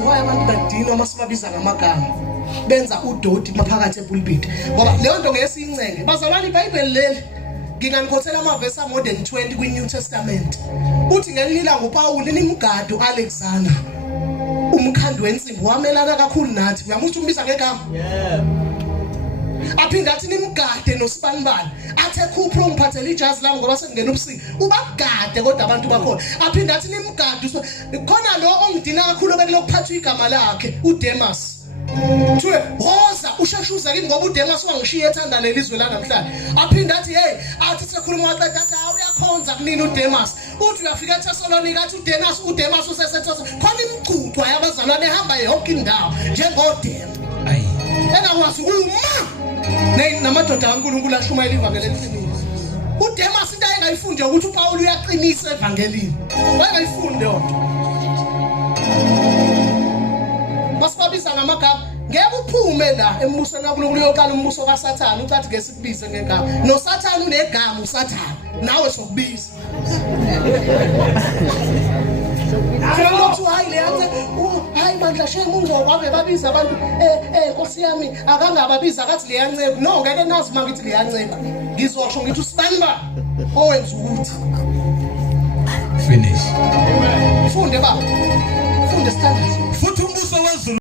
ukuthi why abantu badinwa masibabiza ngamagama benza udoti maphakathi epulpit ngoba leyo nto ngesincenge bazalwane iBhayibheli leli nginganikhothela amavesi more than 20 kwiNew Testament uthi ngelila nguPaul nimgado Alexander umkhandi wensimbi wamelana kakhulu nathi uyamuthi umbiza ngegama aphinda athi nimgade noSibanibani athe Khupro ngiphathela ijazi lami ngoba sekungena ubusika ubagade kodwa abantu bakhona aphinda athi nimgade khona lo ongidina kakhulu bekulokuphathwa igama lakhe uDemas Thwe hoza ushashuza kimi ngoba uDemas wangishiya ethanda lelizwe la namhlanje aphinda athi hey athi sekhuluma qeda athi uyakhonza kunini uDemas uthi uyafika eThessalonika athi uDemas usesethosa khona imigcucwa yabazalwane ehamba yonke indawo njengoDemas ayi engakwazi uma namadoda kaNkulunkulu ashumayela ivangeli eliqinile uDemas into ayengayifunde ukuthi uPaul uyaqinisa evangelini wayengayifunde yonke basibabiza ngamagama ngeke uphume la embusweni kaNkulunkulu yoqala umbuso kaSathane ucathi ngesibize ngegama noSathane unegama uSathane nawe sokubiza Lokhu hayi leyathi hayi bandla shenge ungokwabe babiza abantu Nkosi yami akangababiza akathi leyanceko no ngeke nazi mangithi leyanceko ngizosho ngithi uSibanibani owenza ukuthi finish funde baba funde standard futhi umbuso wezulu